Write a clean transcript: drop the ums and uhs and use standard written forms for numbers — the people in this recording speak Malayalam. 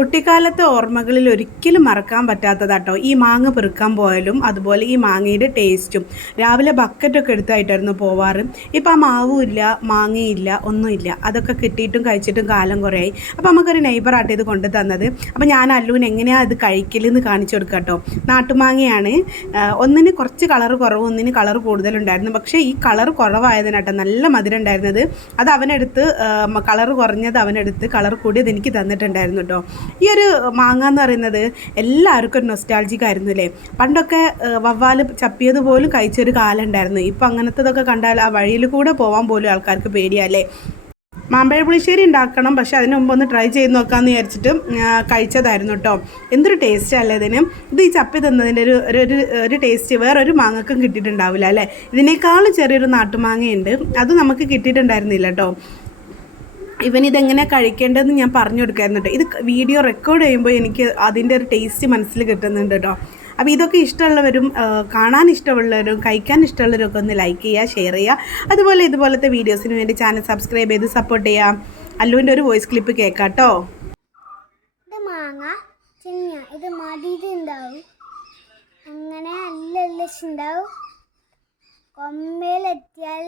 കുട്ടിക്കാലത്തെ ഓർമ്മകളിൽ ഒരിക്കലും മറക്കാൻ പറ്റാത്തതാട്ടോ ഈ മാങ്ങ പെറുക്കാൻ പോയാലും അതുപോലെ ഈ മാങ്ങയുടെ ടേസ്റ്റും. രാവിലെ ബക്കറ്റൊക്കെ എടുത്തായിട്ടായിരുന്നു പോവാറ്. ഇപ്പം ആ മാവും ഇല്ല, മാങ്ങയില്ല, ഒന്നുമില്ല. അതൊക്കെ കിട്ടിയിട്ടും കഴിച്ചിട്ടും കാലം കുറേയായി. അപ്പോൾ നമുക്കൊരു നെയ്ബറായിട്ട് ഇത് കൊണ്ടു തന്നത്. അപ്പോൾ ഞാൻ അല്ലുവിന് എങ്ങനെയാണ് ഇത് കഴിക്കലെന്ന് കാണിച്ചു കൊടുക്കാം കേട്ടോ. നാട്ടുമാങ്ങയാണ്. ഒന്നിന് കുറച്ച് കളർ കുറവ്, ഒന്നിന് കളർ കൂടുതലുണ്ടായിരുന്നു. പക്ഷേ ഈ കളർ കുറവായതിനാട്ടോ നല്ല മധുരം ഉണ്ടായിരുന്നത്. അത് അവനെടുത്ത് കളർ കുറഞ്ഞത് അവനെടുത്ത് കളർ കൂടിയത് എനിക്ക് തന്നിട്ടുണ്ടായിരുന്നു കേട്ടോ. ഈ ഒരു മാങ്ങ എന്ന് പറയുന്നത് എല്ലാവർക്കും ഒരു നൊസ്റ്റാൾജിക് ആയിരുന്നു അല്ലേ. പണ്ടൊക്കെ വവ്വാൽ ചപ്പിയതുപോലും കഴിച്ചൊരു കാലം ഉണ്ടായിരുന്നു. ഇപ്പം അങ്ങനത്തതൊക്കെ കണ്ടാൽ ആ വഴിയിൽ കൂടെ പോകാൻ പോലും ആൾക്കാർക്ക് പേടിയല്ലേ. മാമ്പഴ പുളിശ്ശേരി ഉണ്ടാക്കണം, പക്ഷെ അതിന് മുമ്പ് ഒന്ന് ട്രൈ ചെയ്ത് നോക്കാമെന്ന് വിചാരിച്ചിട്ട് കഴിച്ചതായിരുന്നു കേട്ടോ. എന്തൊരു ടേസ്റ്റ് അല്ലേ ഇതിന്. ഇത് ഈ ചപ്പി തന്നതിൻ്റെ ഒരു ടേസ്റ്റ് വേറൊരു മാങ്ങക്കും കിട്ടിയിട്ടുണ്ടാവില്ല അല്ലേ. ഇതിനേക്കാളും ചെറിയൊരു നാട്ടുമാങ്ങയുണ്ട്, അത് നമുക്ക് കിട്ടിയിട്ടുണ്ടായിരുന്നില്ല കേട്ടോ. ഇവനിതെങ്ങനെ കഴിക്കേണ്ടതെന്ന് ഞാൻ പറഞ്ഞു കൊടുക്കായിരുന്നു കേട്ടോ. ഇത് വീഡിയോ റെക്കോർഡ് ചെയ്യുമ്പോൾ എനിക്ക് അതിൻ്റെ ഒരു ടേസ്റ്റ് മനസ്സിൽ കിട്ടുന്നുണ്ട് കേട്ടോ. അപ്പോൾ ഇതൊക്കെ ഇഷ്ടമുള്ളവരും കാണാൻ ഇഷ്ടമുള്ളവരും കഴിക്കാൻ ഇഷ്ടമുള്ളവരും ഒക്കെ ഒന്ന് ലൈക്ക് ചെയ്യുക, ഷെയർ ചെയ്യുക. അതുപോലെ ഇതുപോലത്തെ വീഡിയോസിന് വേണ്ടി ചാനൽ സബ്സ്ക്രൈബ് ചെയ്ത് സപ്പോർട്ട് ചെയ്യാം. അല്ലുവിൻ്റെ ഒരു വോയിസ് ക്ലിപ്പ് കേൾക്കാം കേട്ടോ. ഇത് മാങ്ങ ഇത് മടിയിട്ടുണ്ടാവും, അങ്ങനെ അല്ല ഉണ്ടാവും. കൊമ്മയിലെത്തിയാൽ